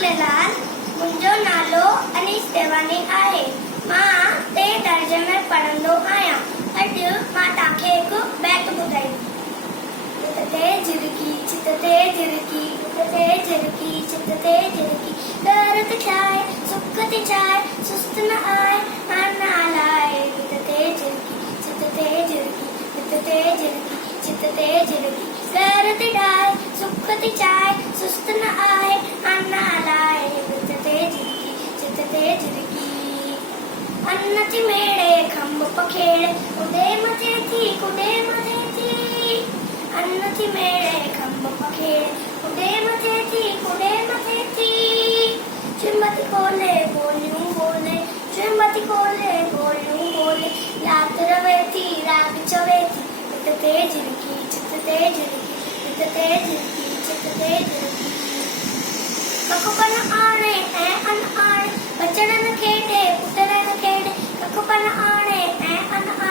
झूलेलाल। मुंहिंजो नालो अनीस देवानी आहे। मां टे दर्जे में पढ़ंदो आहियां। अॼु मां तव्हांखे हिकु बैत ॿुधाईंदमि। चित ते झिरकी, चित ते झिरकी, चित ते झिरकी, दर्द छाए, सुख थी छाए, सुस्त न आए, आना लाए। चित ते झिरकी, चित ते झिरकी, चित ते झिरकी, चित ते झिरकी, दर्द ढाए, सुख थी छाए, सुस्त न आए, आना लाए। चित ते झिरकी, चित ते झिरकी, अन्न थी मेड़े खंभ पखेड़, कुॾे मथे थी, कुॾे मथे थी। अन्न थी मेड़े खंभ पखेड़, कुॾे मथे थी, कुॾे मथे थी। श्रीमती खोले ॿोलियूं ॿोले, श्रीमती खोले ॿोलियूं ॿोले, रात रवे थी, राग चवे थी। चित ते झिरकी, चित ते झिरकी, चित ते झिरकी, चित ते झिरकी, कखपन आणे ऐं अन आणे, बचड़न खेॾे पुटरन खेॾे, कखपन आणे ऐं अन आणे।